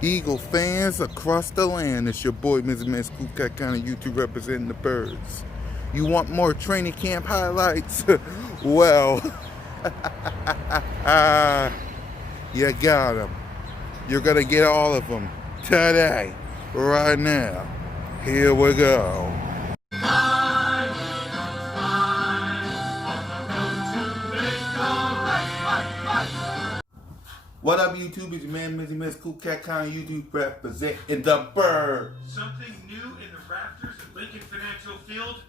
Eagle fans across the land, it's your boy, Mr. Man, Scoop Cat County YouTube representing the birds. You want more training camp highlights? Well, you got them. You're going to get all of them today, right now. Here we go. What up, YouTube? It's your man, Mizzy Miss Cool Cat County YouTube representing the bird. Something new in the rafters at Lincoln Financial Field.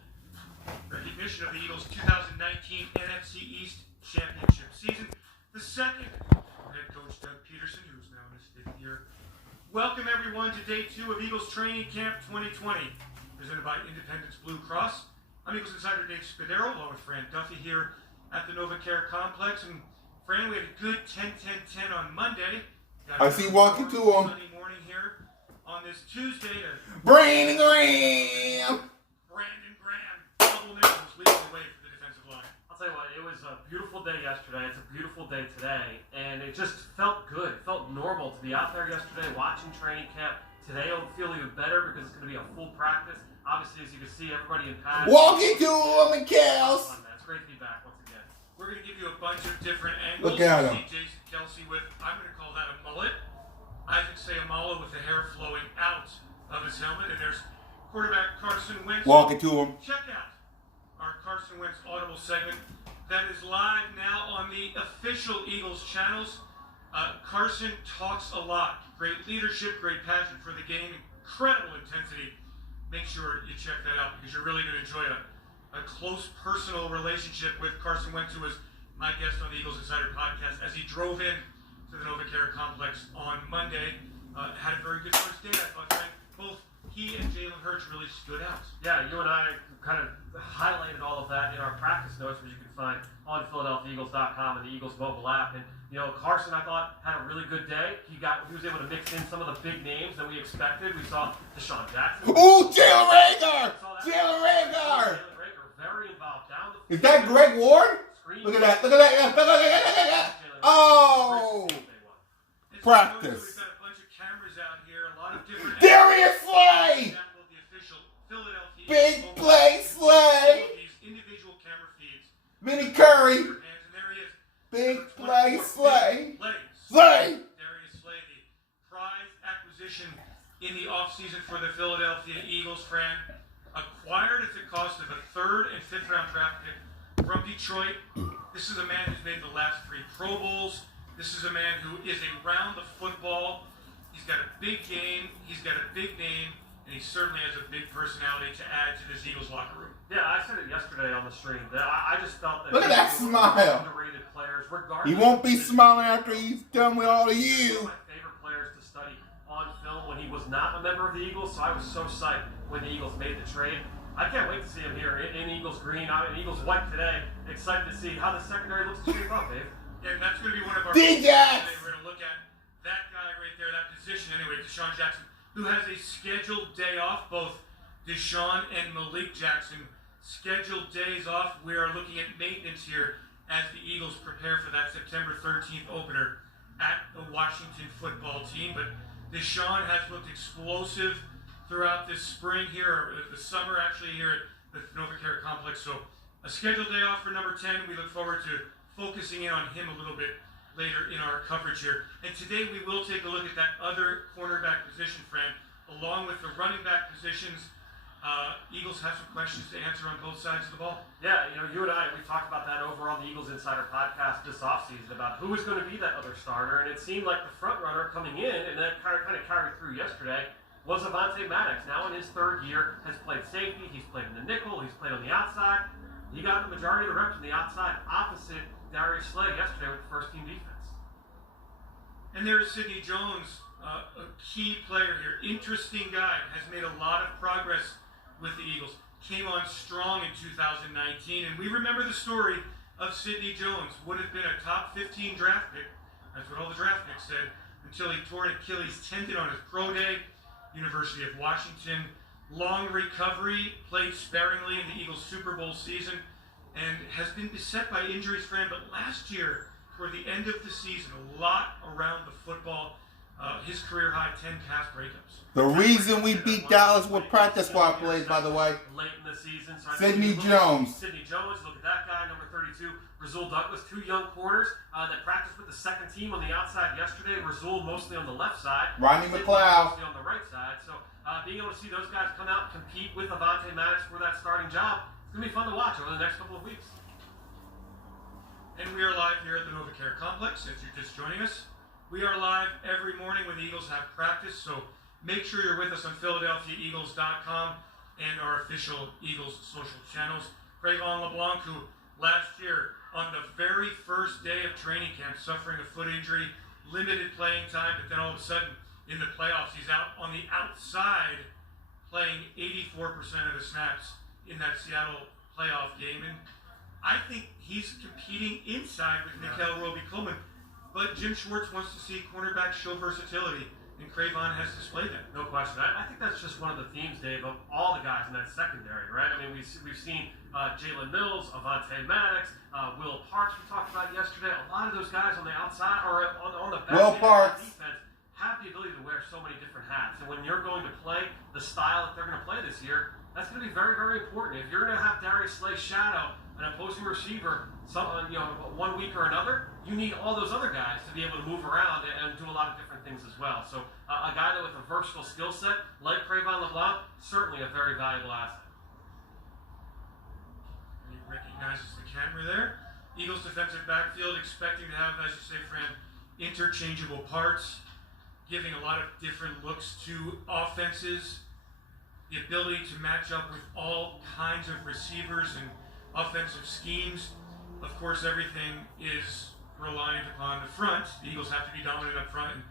Recognition of the Eagles' 2019 NFC East Championship season. The second for head coach Doug Peterson, who is now in his fifth year. Welcome everyone to day 2 of Eagles Training Camp 2020, presented by Independence Blue Cross. I'm Eagles Insider Dave Spadaro, along with Fran Duffy here at the NovaCare Complex. And Fran, we had a good 10-10-10 on Monday. I see walking to him. Sunday morning here on this Tuesday to Brandon Graham. Double nickels leading the way for the defensive line. I'll tell you what, it was a beautiful day yesterday. It's a beautiful day today. And it just felt good. It felt normal to be out there yesterday watching training camp. Today it'll feel even better because it's going to be a full practice. Obviously, as you can see, everybody in pads. Walking to him and Kels. It's great to be back once again. We're going to give you a bunch of different angles. Look at him. See Jason Kelsey with, I'm going to call that a mullet. Isaac Seumalo with the hair flowing out of his helmet. And there's quarterback Carson Wentz. Walking to him. Check out our Carson Wentz audible segment that is live now on the official Eagles channels. Carson talks a lot. Great leadership, great passion for the game, incredible intensity. Make sure you check that out because you're really going to enjoy a close personal relationship with Carson Wentz, who was my guest on the Eagles Insider podcast as he drove in to the NovaCare Complex on Monday. Had a very good first day, I thought, Frank. Both he and Jalen Hurts really stood out. Yeah, you and I kind of highlighted all of that in our practice notes, which you can find on PhiladelphiaEagles.com and the Eagles mobile app. And Carson, I thought, had a really good day. He was able to mix in some of the big names that we expected. We saw DeSean Jackson. Ooh, Jalen Reagor! Jalen Reagor! Very involved down the Is that Greg Ward? screen. Look at that! Look at that! Look at that! Oh! Practice. We've got a bunch of cameras out here, a lot of different. Darius Slay! That will the official Philadelphia Big Eagles play, Slay! these individual camera feeds. Vinny Curry! And there he is. Big play, Slay! Slay. Slay! Darius Slay, the prize acquisition in the offseason for the Philadelphia Eagles, Fran, acquired at the cost of a 3rd and 5th round draft pick from Detroit. This is a man who's made the last 3 Pro Bowls. This is a man who is around the football. He's got a big game. He's got a big name. And he certainly has a big personality to add to this Eagles locker room. Yeah, I said it yesterday on the stream. That I just felt that Look at that smile. underrated players, regardless. He won't be smiling after he's done with all of One of you. my favorite players to study on film when he was not a member of the Eagles, so I was so psyched when the Eagles made the trade. I can't wait to see him here in Eagles green, in Eagles white today. Excited to see how the secondary looks to shape up, Dave. And that's going to be one of our D-Jax! today. We're going to look at that guy right there, that position anyway, DeSean Jackson, who has a scheduled day off. Both DeSean and Malik Jackson scheduled days off. We are looking at maintenance here as the Eagles prepare for that September 13th opener at the Washington football team. But DeSean has looked explosive throughout this spring here, or the summer actually here at the NovaCare Complex. So a scheduled day off for number 10. We look forward to focusing in on him a little bit later in our coverage here. And today we will take a look at that other cornerback position, Fran, along with the running back positions. Eagles have some questions to answer on both sides of the ball. Yeah, you and I, we talked about that over on the Eagles Insider podcast this offseason about who was going to be that other starter, and it seemed like the front runner coming in, and that kind of carried through yesterday, was Avonte Maddox. Now in his 3rd year, has played safety, he's played in the nickel, he's played on the outside. He got the majority of the reps on the outside opposite Darius Slay yesterday with the first team defense. And there's Sidney Jones, a key player here. Interesting guy, has made a lot of progress with the Eagles. Came on strong in 2019, and we remember the story of Sidney Jones. Would have been a top 15 draft pick. That's what all the draft picks said, until he tore an Achilles tendon on his pro day. University of Washington. Long recovery, played sparingly in the Eagles Super Bowl season, and has been beset by injuries, Fran. But last year, toward the end of the season, a lot around the football. His career high 10 pass breakups. The reason we beat Dallas with practice squad plays, by the way. Late in the season. So Sidney Jones. Sidney Jones, look at that guy, number 32. Rasul Douglas, 2 young corners that practiced with the second team on the outside yesterday. Rasul mostly on the left side. Rodney Sidney McLeod. mostly on the right side. So being able to see those guys come out and compete with Avonte Maddox for that starting job, it's going to be fun to watch over the next couple of weeks. And we are live here at the NovaCare Complex, if you're just joining us. We are live every morning when the Eagles have practice, so make sure you're with us on PhiladelphiaEagles.com and our official Eagles social channels. Trayvon LeBlanc, who last year, on the very first day of training camp, suffering a foot injury, limited playing time, but then all of a sudden, in the playoffs, he's out on the outside playing 84% of the snaps in that Seattle playoff game. And I think he's competing inside with Nickel Roby-Coleman. But Jim Schwartz wants to see cornerbacks show versatility, and Trayvon has displayed that. No question. I think that's just one of the themes, Dave, of all the guys in that secondary, right? I mean, we've seen Jalen Mills, Avonte Maddox, Will Parks we talked about yesterday. A lot of those guys on the outside or on the back Will end Parks. of the defense have the ability to wear so many different hats. And when you're going to play the style that they're going to play this year, that's going to be very, very important. If you're going to have Darius Slay shadow an opposing receiver, one week or another, you need all those other guys to be able to move around and do a lot of different things as well. So a guy that with a versatile skill set like Trayvon LeBlanc, certainly a very valuable asset. He recognizes the camera there. Eagles defensive backfield expecting to have, as you say, Fran, interchangeable parts, giving a lot of different looks to offenses, the ability to match up with all kinds of receivers and offensive schemes. Of course, everything is reliant upon the front. The Eagles have to be dominant up front. And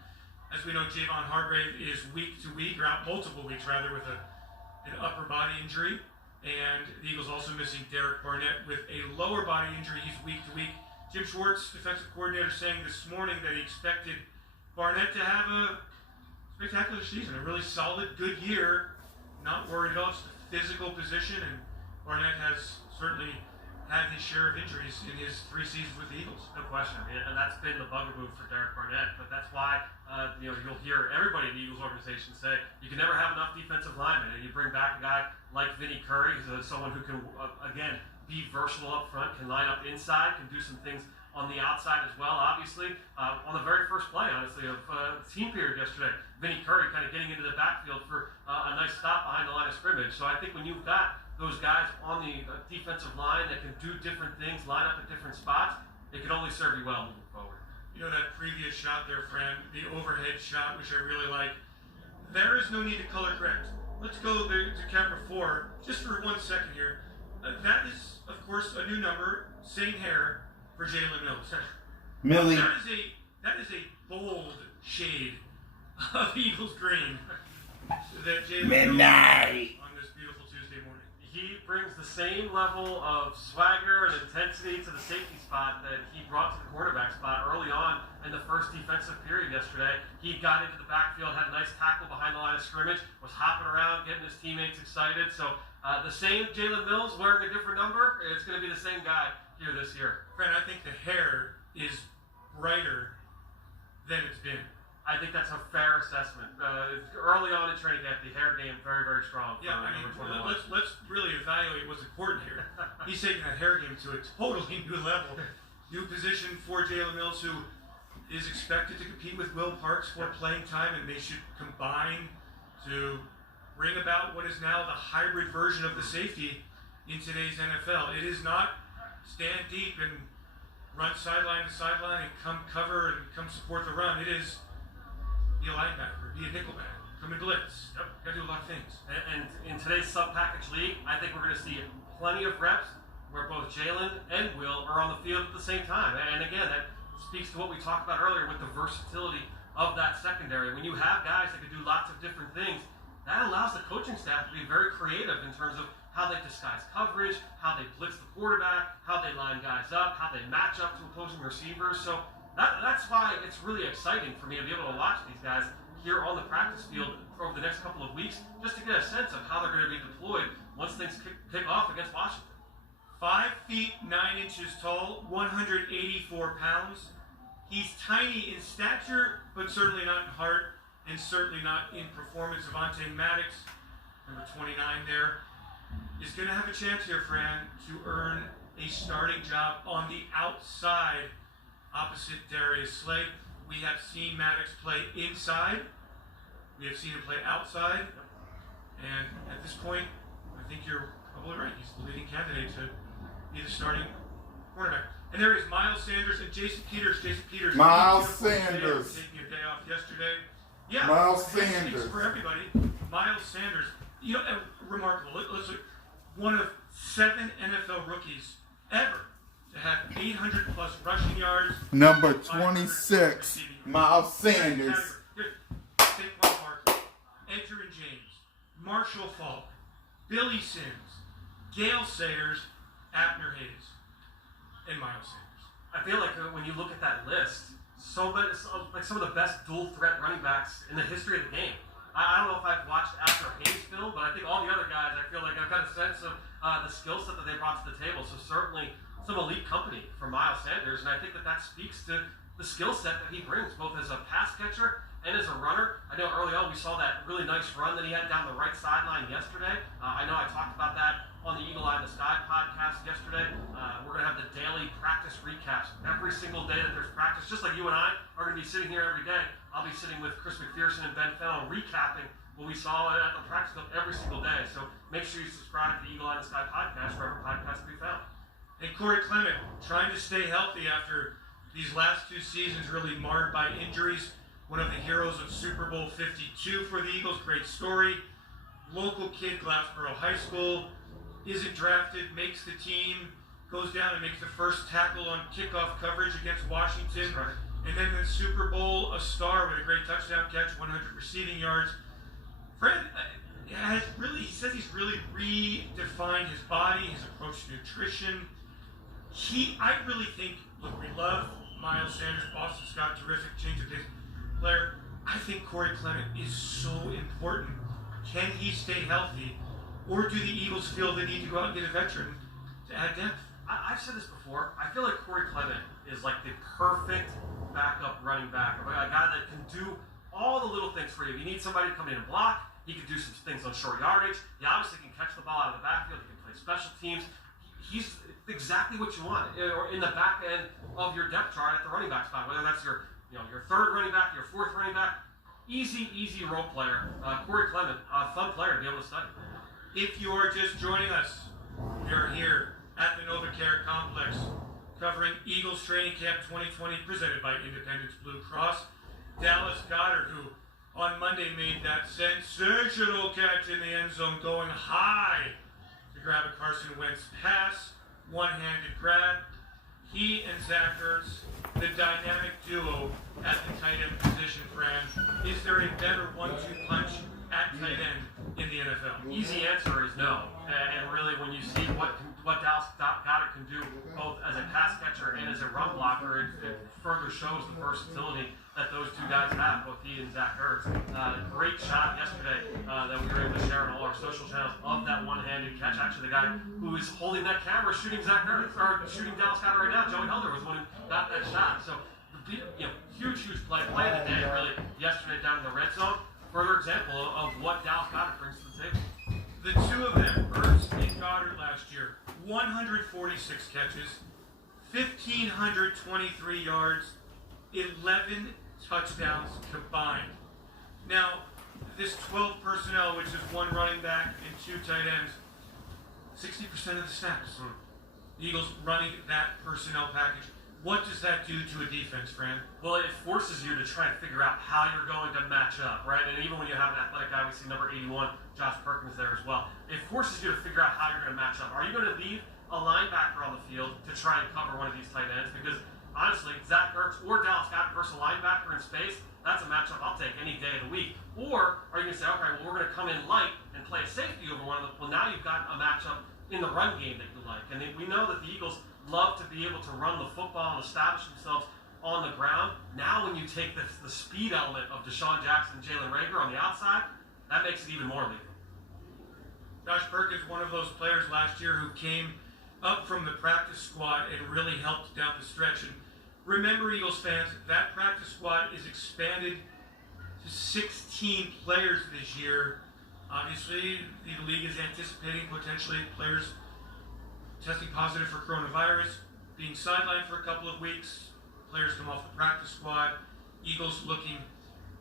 as we know, Javon Hargrave is week to week, or out multiple weeks rather, with an upper body injury. And the Eagles also missing Derek Barnett with a lower body injury. He's week to week. Jim Schwartz, defensive coordinator, saying this morning that he expected Barnett to have a spectacular season, a really solid, good year. Not worried at all. It's the physical position, and Barnett has certainly had his share of injuries in his 3 seasons with the Eagles. No question. And that's been the bugaboo for Derek Barnett. But that's why you'll hear everybody in the Eagles organization say you can never have enough defensive linemen. And you bring back a guy like Vinny Curry, who's someone who can, again, be versatile up front, can line up inside, can do some things on the outside as well, obviously. On the very first play, honestly, of team period yesterday, Vinny Curry kind of getting into the backfield for a nice stop behind the line of scrimmage. So I think when you've got those guys on the defensive line that can do different things, line up at different spots, it can only serve you well moving forward. You know that previous shot there, Fran, the overhead shot, which I really like. There is no need to color correct. Let's go to camera 4 just for 1 second here. That is, of course, a new number, same hair for Jalen Mills. Millie. That is a bold shade of Eagles green that Jalen Midnight. on this beautiful Tuesday morning. He brings the same level of swagger and intensity to the safety spot that he brought to the quarterback spot early on in the first defensive period yesterday. He got into the backfield, had a nice tackle behind the line of scrimmage, was hopping around, getting his teammates excited. So the same Jalen Mills wearing a different number, it's going to be the same guy here this year. Fran, I think the hair is brighter than it's been. I think that's a fair assessment. Early on in training camp, the hair game very, very strong. Yeah, I mean, let's really evaluate what's important here. He's taking that hair game to a totally new level. New position for Jalen Mills, who is expected to compete with Will Parks for playing time, and they should combine to bring about what is now the hybrid version of the safety in today's NFL. It is not stand deep and run sideline to sideline and come cover and come support the run. It is be a linebacker, be a nickelback, come and blitz. Yep, got to do a lot of things. And in today's sub-package league, I think we're going to see plenty of reps where both Jalen and Will are on the field at the same time. And again, that speaks to what we talked about earlier with the versatility of that secondary. When you have guys that can do lots of different things, that allows the coaching staff to be very creative in terms of how they disguise coverage, how they blitz the quarterback, how they line guys up, how they match up to opposing receivers. So that's why it's really exciting for me to be able to watch these guys here on the practice field over the next couple of weeks, just to get a sense of how they're going to be deployed once things kick off against Washington. 5 feet 9 inches tall, 184 pounds. He's tiny in stature, but certainly not in heart, and certainly not in performance. Avonte Maddox, number 29 there, is going to have a chance here, Fran, to earn a starting job on the outside opposite Darius Slay. We have seen Maddox play inside. We have seen him play outside. And at this point, I think you're probably right. He's the leading candidate to be the starting cornerback. And there is Miles Sanders and Jason Peters. Jason Peters. Miles Sanders. Taking a day off yesterday. Yeah. Miles that speaks Sanders. for everybody. Miles Sanders. You know, remarkable. Let's look. One of 7 NFL rookies ever to have 800 plus rushing yards. Number 26, Miles Sanders. Saquon Barkley, Edgerrin James, Marshall Faulk, Billy Sims, Gale Sayers, Abner Hayes, and Miles Sanders. I feel like when you look at that list, some of the best dual threat running backs in the history of the game. I don't know if I've watched Abner Hayes film, but I think all the other guys, I feel like I've got a sense of the skill set that they brought to the table. So certainly some elite company for Miles Sanders, and I think that speaks to the skill set that he brings, both as a pass catcher and as a runner. I know early on we saw that really nice run that he had down the right sideline yesterday. I know I talked about that on the Eagle Eye in the Sky podcast yesterday. We're going to have the daily practice recaps every single day that there's practice, just like you and I are going to be sitting here every day. I'll be sitting with Chris McPherson and Ben Fennell recapping what we saw at the practice field every single day. So make sure you subscribe to the Eagle Eye in the Sky podcast, wherever podcasts can be found. And Corey Clement trying to stay healthy after these last 2 seasons really marred by injuries. One of the heroes of Super Bowl 52 for the Eagles. Great story. Local kid, Glassboro High School, isn't drafted, makes the team, goes down and makes the first tackle on kickoff coverage against Washington. Right. And then in the Super Bowl, a star with a great touchdown catch, 100 receiving yards. Fred he says he's really redefined his body, his approach to nutrition. I really think, look, we love Miles Sanders, Boston Scott, terrific change of pace player. I think Corey Clement is so important. Can he stay healthy? Or do the Eagles feel they need to go out and get a veteran to add depth? I've said this before. I feel like Corey Clement is like the perfect backup running back, a guy that can do all the little things for you. If you need somebody to come in and block, he can do some things on short yardage. He obviously can catch the ball out of the backfield. He can play special teams. He's exactly what you want, or in the back end of your depth chart at the running back spot, whether that's your third running back, your fourth running back. Easy role player. Corey Clement, fun player to be able to study. If you are just joining us, we are here at the NovaCare Complex covering Eagles Training Camp 2020 presented by Independence Blue Cross. Dallas Goedert, who on Monday made that sensational catch in the end zone going high to grab a Carson Wentz pass, one-handed grab. He and Zach Ertz, the dynamic duo at the tight end position, Fran. Is there a better 1-2 punch at tight end in the NFL? Easy answer is no. And really, when you see what Dallas Goedert can do, both as a pass catcher and as a run blocker, it further shows the versatility that those two guys have, both he and Zach Ertz. Great shot yesterday that we were able to share on all our social channels of that one-handed catch. Actually, the guy who is holding that camera shooting Zach Ertz, or shooting Dallas Goedert right now, Joey Helder, was the one who got that shot. So, huge play of the day, really, yesterday down in the red zone. Further example of what Dallas Goedert brings to the table. The two of them, Ertz and Goedert last year, 146 catches, 1,523 yards, 11 touchdowns combined. Now, this 12 personnel, which is one running back and 2 tight ends, 60% of the snaps. The Eagles running that personnel package. What does that do to a defense, Fran? Well, it forces you to try and figure out how you're going to match up, right? And even when you have an athletic guy, we see number 81, Josh Perkins there as well. It forces you to figure out how you're going to match up. Are you going to leave a linebacker on the field to try and cover one of these tight ends? Because honestly, Zach Ertz or Dallas Goedert versus a linebacker in space, that's a matchup I'll take any day of the week. Or are you going to say, okay, well, we're going to come in light and play a safety over one of them? Well, now you've got a matchup in the run game that you like. And we know that the Eagles love to be able to run the football and establish themselves on the ground. Now when you take the speed element of Deshaun Jackson and Jalen Reagor on the outside, that makes it even more lethal. Josh Perkins, one of those players last year who came up from the practice squad and really helped down the stretch. And remember, Eagles fans, that practice squad is expanded to 16 players this year. Obviously, the league is anticipating potentially players testing positive for coronavirus, being sidelined for a couple of weeks. Players come off the practice squad. Eagles looking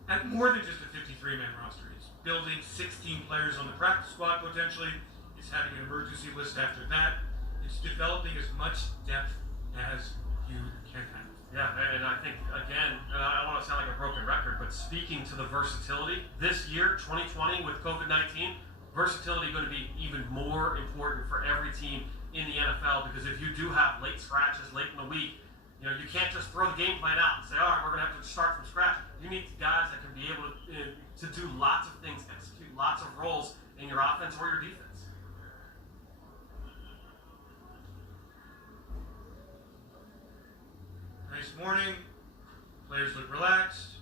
at more than just a 53-man roster. It's building 16 players on the practice squad potentially. It's having an emergency list after that. It's developing as much depth as you can have. Yeah, and I think, again, and I don't want to sound like a broken record, but speaking to the versatility, this year, 2020, with COVID-19, versatility going to be even more important for every team in the NFL, because if you do have late scratches late in the week, you can't just throw the game plan out and say, all right, we're going to have to start from scratch. You need guys that can be able to do lots of things, execute lots of roles in your offense or your defense. Nice morning. Players look relaxed.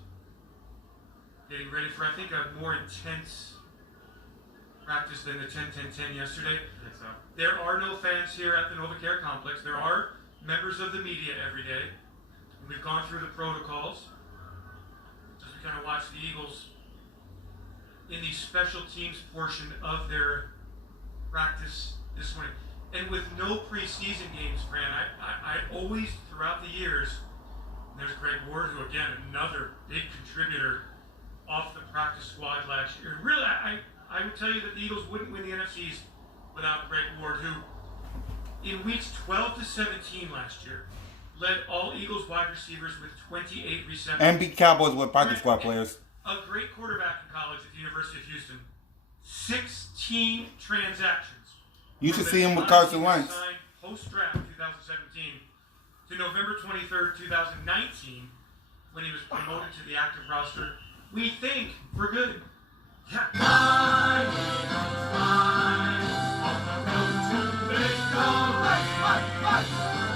Getting ready for, I think, a more intense practice than the 10-10-10 yesterday. I think so. There are no fans here at the NovaCare complex. There are members of the media every day. We've gone through the protocols as we kind of watch the Eagles in the special teams portion of their practice this morning. And with no preseason games, Fran, I always, throughout the years, there's Greg Ward, who, again, another big contributor off the practice squad last year. Really, I would tell you that the Eagles wouldn't win the NFC East without Greg Ward, who, in weeks 12 to 17 last year, led all Eagles wide receivers with 28 receptions. And beat Cowboys with practice squad players. A great quarterback in college at the University of Houston. 16 transactions. You should see him with Carson Wentz. Post-draft 2017 to November 23rd, 2019, when he was promoted to the active roster. We think we're good. Yeah.